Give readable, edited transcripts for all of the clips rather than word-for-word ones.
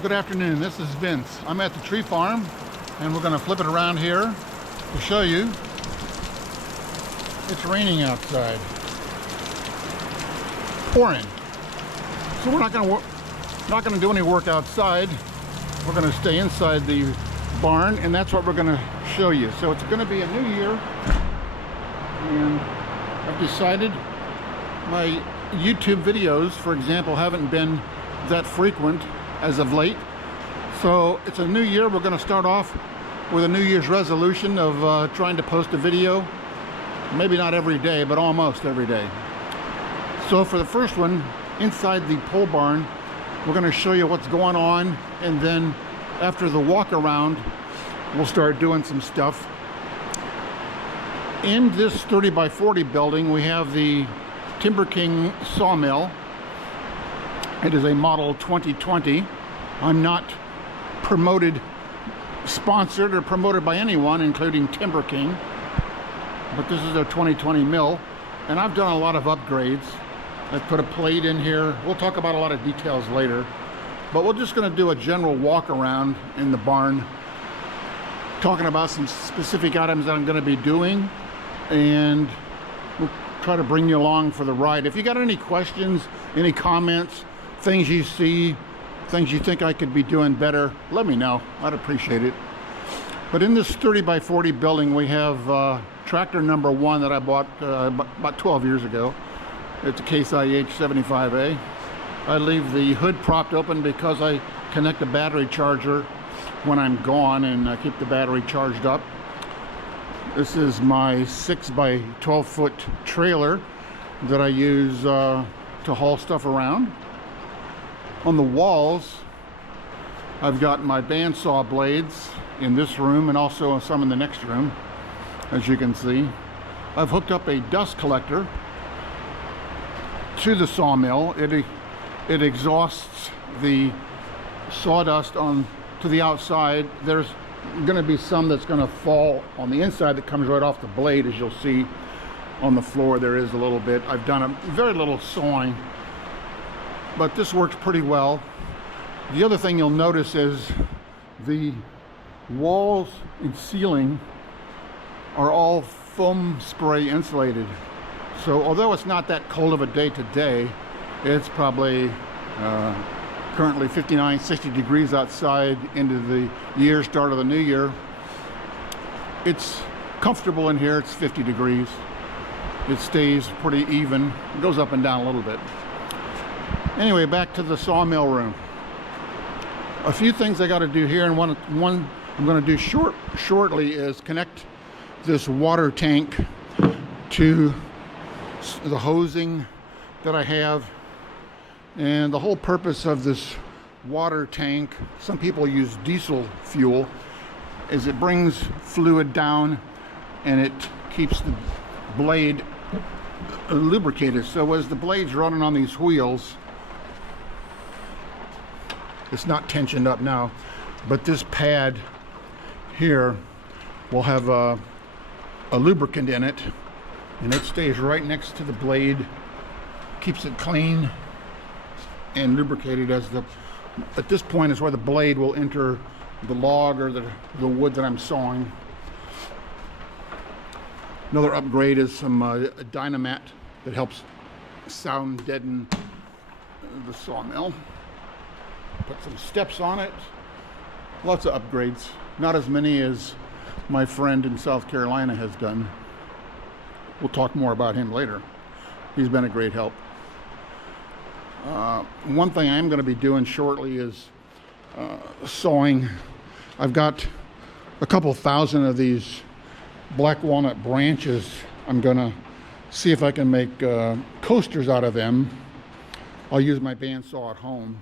Good afternoon, this is Vince. I'm at the tree farm and we're going to flip it around here to show you. It's raining outside. Pouring. So we're not going to do any work outside. We're going to stay inside the barn, and that's what we're going to show you. So it's going to be a new year, and I've decided my YouTube videos, for example, haven't been that frequent as of late. So it's a new year. We're going to start off with a New Year's resolution of trying to post a video, maybe not every day, but almost every day. So for the first one, inside the pole barn, we're going to show you what's going on, and then after the walk around, we'll start doing some stuff. In this 30 by 40 building, we have the Timber King sawmill. It is a model 2020. I'm not sponsored or promoted by anyone, including Timber King, but this is a 2020 mill, and I've done a lot of upgrades. I've put a plate in here. We'll talk about a lot of details later, but we're just going to do a general walk around in the barn, talking about some specific items that I'm going to be doing, and we'll try to bring you along for the ride. If you got any questions, any comments, things you see, things you think I could be doing better, let me know. I'd appreciate it. But in this 30 by 40 building, we have tractor number 1 that I bought about 12 years ago. It's a Case IH 75A. I leave the hood propped open because I connect a battery charger when I'm gone, and I keep the battery charged up. This is my 6 by 12 foot trailer that I use to haul stuff around. On the walls, I've got my bandsaw blades in this room and also some in the next room, as you can see. I've hooked up a dust collector to the sawmill. It exhausts the sawdust to the outside. There's going to be some that's going to fall on the inside that comes right off the blade. As you'll see on the floor, there is a little bit. I've done a very little sawing, but this works pretty well. The other thing you'll notice is the walls and ceiling are all foam spray insulated. So although it's not that cold of a day today, it's probably currently 59, 60 degrees outside into the start of the new year. It's comfortable in here. It's 50 degrees. It stays pretty even. It goes up and down a little bit. Anyway, back to the sawmill room. A few things I got to do here, and one I'm going to do shortly is connect this water tank to the hosing that I have. And the whole purpose of this water tank, some people use diesel fuel, is it brings fluid down and it keeps the blade lubricated. So as the blade's running on these wheels, it's not tensioned up now, but this pad here will have a lubricant in it, and it stays right next to the blade, keeps it clean and lubricated. At this point is where the blade will enter the log or the wood that I'm sawing. Another upgrade is some Dynamat that helps sound deaden the sawmill. Put some steps on it. Lots of upgrades. Not as many as my friend in South Carolina has done. We'll talk more about him later. He's been a great help. One thing I'm going to be doing shortly is sawing. I've got a couple thousand of these black walnut branches. I'm going to see if I can make coasters out of them. I'll use my bandsaw at home,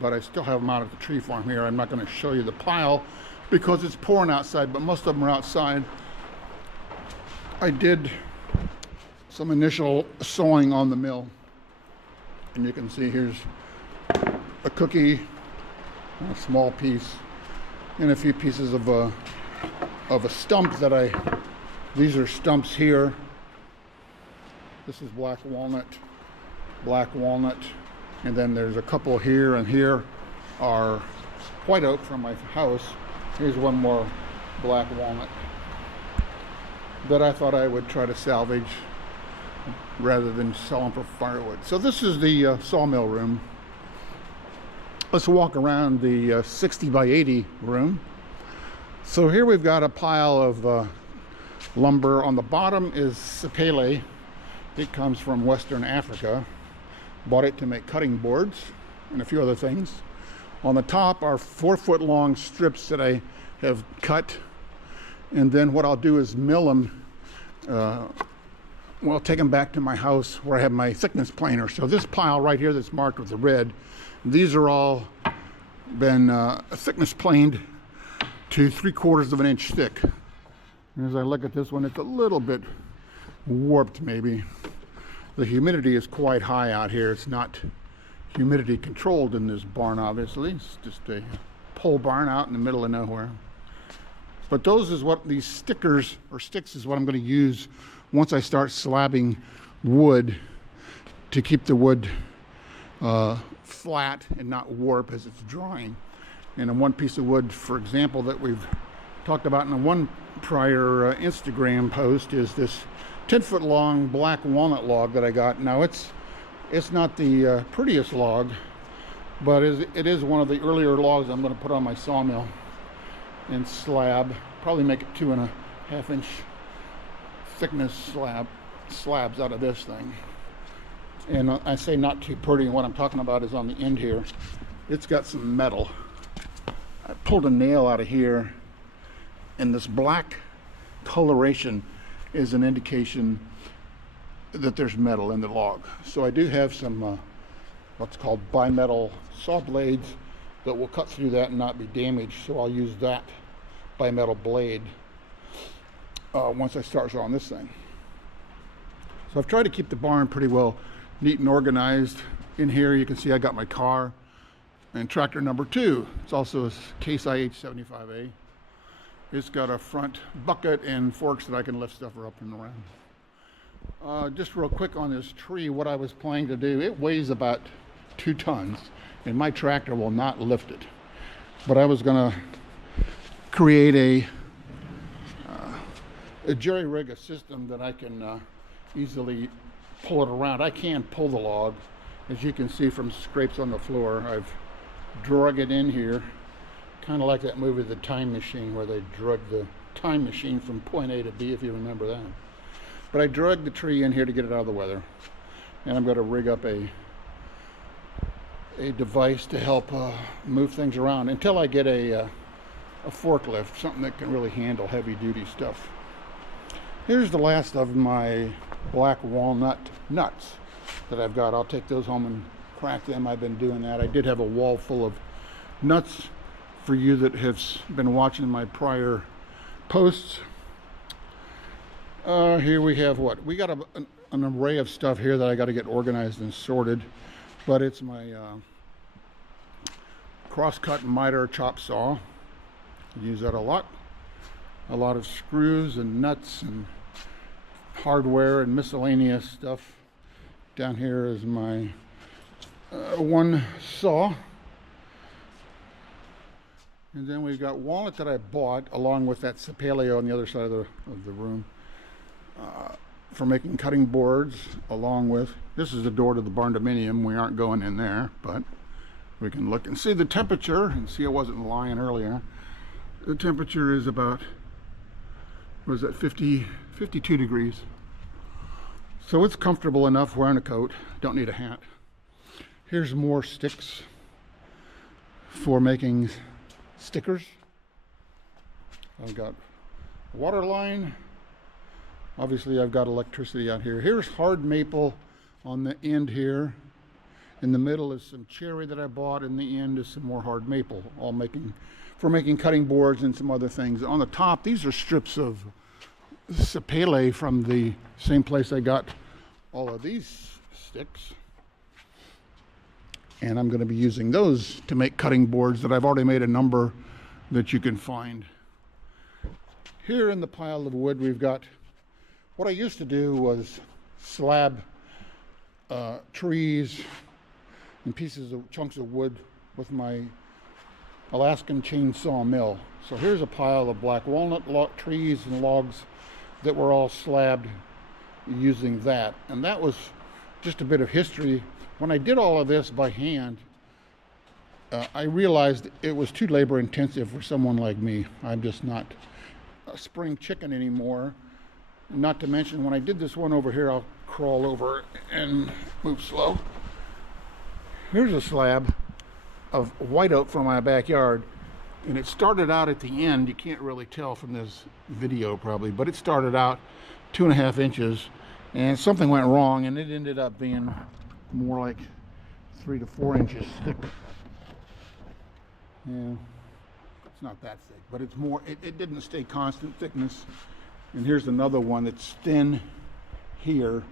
but I still have them out at the tree farm here. I'm not going to show you the pile because it's pouring outside, but most of them are outside. I did some initial sawing on the mill, and you can see here's a cookie, a small piece, and a few pieces of a stump that these are stumps here. This is black walnut, and then there's a couple here and here. are white oak from my house. Here's one more black walnut that I thought I would try to salvage rather than sell them for firewood. So this is the sawmill room. Let's walk around the 60 by 80 room. So here we've got a pile of lumber. On the bottom is sapele. It comes from Western Africa. Bought it to make cutting boards and a few other things. On the top are 4-foot long strips that I have cut, and then what I'll do is mill them. Well, take them back to my house where I have my thickness planer. So this pile right here that's marked with the red, these are all been thickness planed to 3/4 of an inch thick. And as I look at this one, it's a little bit warped maybe. The humidity is quite high out here. It's not humidity controlled in this barn, obviously. It's just a pole barn out in the middle of nowhere. But those is what these stickers or sticks is what I'm going to use once I start slabbing wood to keep the wood flat and not warp as it's drying. And in one piece of wood, for example, that we've talked about in one prior Instagram post is this 10-foot long black walnut log that I got. Now it's not the prettiest log, but it is one of the earlier logs I'm going to put on my sawmill and slab. Probably make it 2.5 inch thickness slabs out of this thing. And I say not too pretty, and what I'm talking about is on the end here. It's got some metal. I pulled a nail out of here, and this black coloration is an indication that there's metal in the log. So I do have some what's called bimetal saw blades that will cut through that and not be damaged. So I'll use that bimetal blade once I start sawing this thing. So I've tried to keep the barn pretty well neat and organized. In here you can see I got my car and tractor number 2. It's also a Case IH 75A. It's got a front bucket and forks that I can lift stuff up and around. Just real quick on this tree, what I was planning to do, it weighs about 2 tons and my tractor will not lift it. But I was gonna create a jerry rig, a system that I can easily pull it around. I can pull the log. As you can see from scrapes on the floor, I've drug it in here, kind of like that movie The Time Machine, where they drug the time machine from point A to B, if you remember that. But I dragged the tree in here to get it out of the weather, and I'm going to rig up a device to help move things around until I get a forklift, something that can really handle heavy duty stuff. Here's the last of my black walnut nuts that I've got. I'll take those home and crack them. I've been doing that. I did have a wall full of nuts for you that have been watching my prior posts. Here we have what? We got an array of stuff here that I got to get organized and sorted, but it's my cross-cut miter chop saw. I use that a lot. A lot of screws and nuts and hardware and miscellaneous stuff. Down here is my one saw. And then we've got walnut that I bought along with that sapele on the other side of the room for making cutting boards, along with, this is the door to the barn dominium. We aren't going in there, but we can look and see the temperature and see I wasn't lying earlier. The temperature is about, what is that, 52 degrees. So it's comfortable enough wearing a coat. Don't need a hat. Here's more sticks for making stickers. I've got a water line. Obviously I've got electricity out here. Here's hard maple on the end here. In the middle is some cherry that I bought. In the end is some more hard maple, all for making cutting boards and some other things. On the top, these are strips of sapele from the same place I got all of these sticks. And I'm going to be using those to make cutting boards that I've already made a number that you can find. Here in the pile of wood, we've got, what I used to do was slab trees and chunks of wood with my Alaskan chainsaw mill. So here's a pile of black walnut trees and logs that were all slabbed using that. And that was just a bit of history. When I did all of this by hand, I realized it was too labor intensive for someone like me. I'm just not a spring chicken anymore. Not to mention, when I did this one over here, I'll crawl over and move slow. Here's a slab of white oak from my backyard, and it started out at the end. You can't really tell from this video probably, but it started out 2.5 inches, and something went wrong, and it ended up being more like 3 to 4 inches thick. Yeah, it's not that thick, but it's more, it didn't stay constant thickness. And here's another one that's thin here,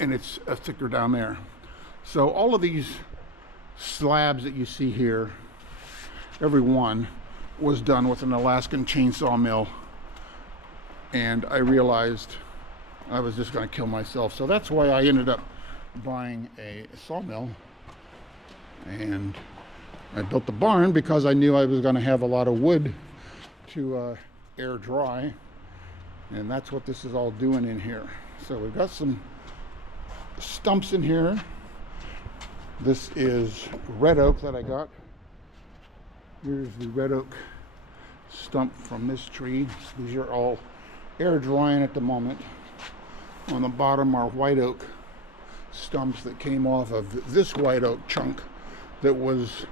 and it's thicker down there. So all of these slabs that you see here, every one was done with an Alaskan chainsaw mill, and I realized I was just going to kill myself. So that's why I ended up buying a sawmill, and I built the barn because I knew I was going to have a lot of wood to air dry, and that's what this is all doing in here. So we've got some stumps in here. This is red oak that I got. Here's the red oak stump from this tree. These are all air drying at the moment. On the bottom are white oak stumps that came off of this white oak chunk that was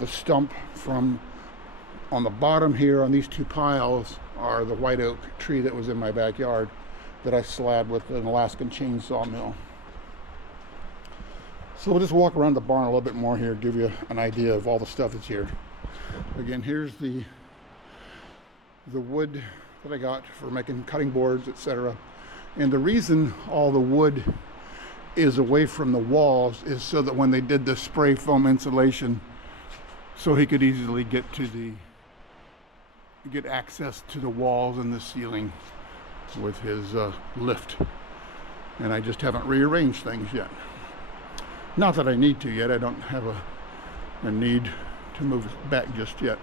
the stump from. On the bottom here on these two piles are the white oak tree that was in my backyard that I slabbed with an Alaskan chainsaw mill. So we'll just walk around the barn a little bit more here, give you an idea of all the stuff that's here. Again, here's the wood that I got for making cutting boards, etc. And the reason all the wood is away from the walls is so that when they did the spray foam insulation, so he could easily get access to the walls and the ceiling with his lift. And I just haven't rearranged things yet. Not that I need to yet. I don't have a need to move back just yet.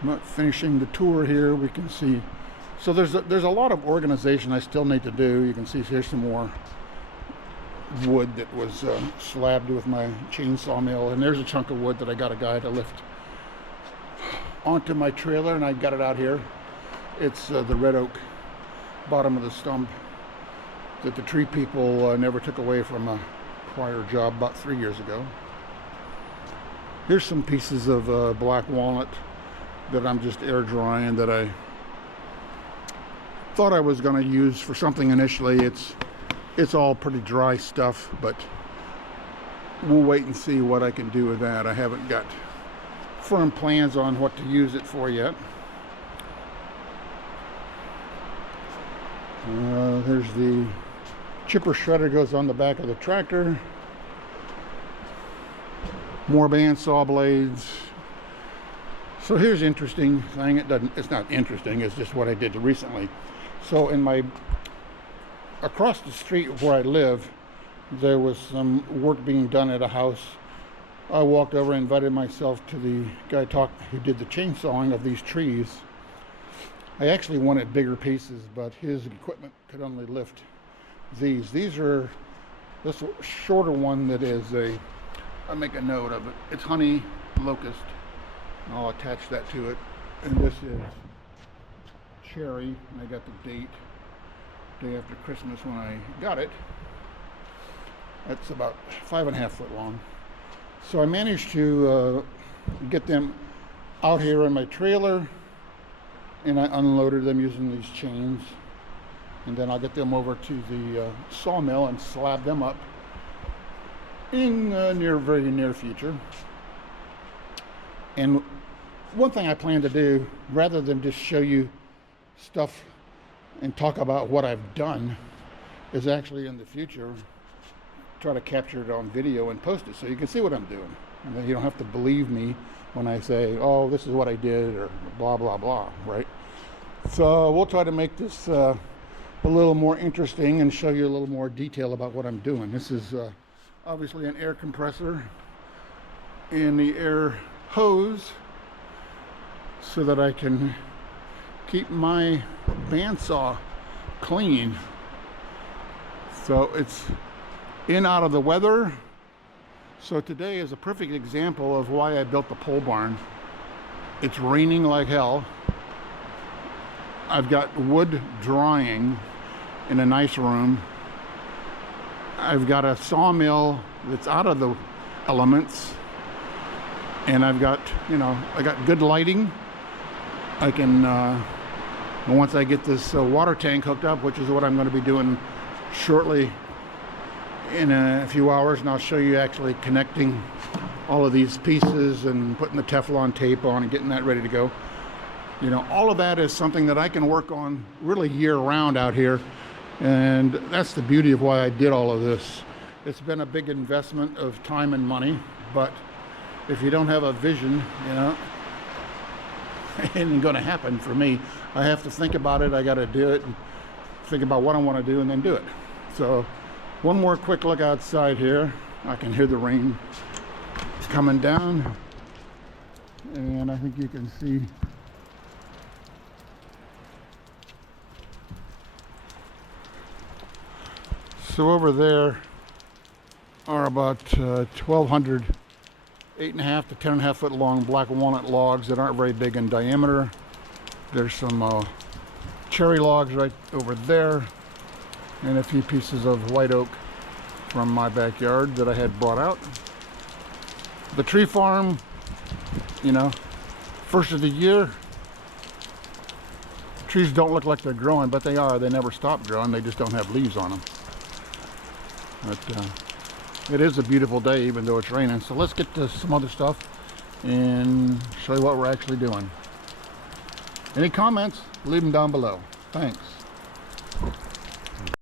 I'm not finishing the tour here. We can see. So there's a lot of organization I still need to do. You can see here's some more wood that was slabbed with my chainsaw mill. And there's a chunk of wood that I got a guy to lift onto my trailer, and I got it out here. It's the red oak bottom of the stump that the tree people never took away from a prior job about 3 years ago. Here's some pieces of black walnut that I'm just air drying that I thought I was going to use for something initially. It's all pretty dry stuff, but we'll wait and see what I can do with that. I haven't got firm plans on what to use it for yet. There's the chipper shredder, goes on the back of the tractor. More bandsaw blades. So here's interesting thing. It's not interesting, it's just what I did recently. So across the street where I live, there was some work being done at a house. I walked over and invited myself to the guy who did the chainsawing of these trees. I actually wanted bigger pieces, but his equipment could only lift these. These are this shorter one that is I'll make a note of it. It's honey locust. I'll attach that to it. And this is cherry. And I got the day after Christmas when I got it. That's about 5.5 foot long. So I managed to get them out here in my trailer, and I unloaded them using these chains, and then I'll get them over to the sawmill and slab them up in very near future. And one thing I plan to do, rather than just show you stuff and talk about what I've done, is actually in the future try to capture it on video and post it so you can see what I'm doing. And then you don't have to believe me when I say, oh, this is what I did, or blah, blah, blah, right? So we'll try to make this a little more interesting and show you a little more detail about what I'm doing. This is obviously an air compressor and the air hose so that I can keep my bandsaw clean. So it's in out of the weather. So today is a perfect example of why I built the pole barn. It's raining like hell. I've got wood drying in a nice room. I've got a sawmill that's out of the elements, and I've got, I got good lighting. I can, once I get this water tank hooked up, which is what I'm going to be doing shortly in a few hours, and I'll show you actually connecting all of these pieces and putting the Teflon tape on and getting that ready to go. All of that is something that I can work on really year-round out here, and that's the beauty of why I did all of this. It's been a big investment of time and money, but if you don't have a vision, it ain't going to happen for me. I have to think about it. I got to do it and think about what I want to do and then do it. So one more quick look outside here. I can hear the rain coming down, and I think you can see so over there are about 1,200 8.5 to 10.5 foot long black walnut logs that aren't very big in diameter. There's some cherry logs right over there, and a few pieces of white oak from my backyard that I had brought out. The tree farm, first of the year, trees don't look like they're growing, but they are. They never stop growing. They just don't have leaves on them. But it is a beautiful day, even though it's raining. So let's get to some other stuff and show you what we're actually doing. Any comments? Leave them down below. Thanks.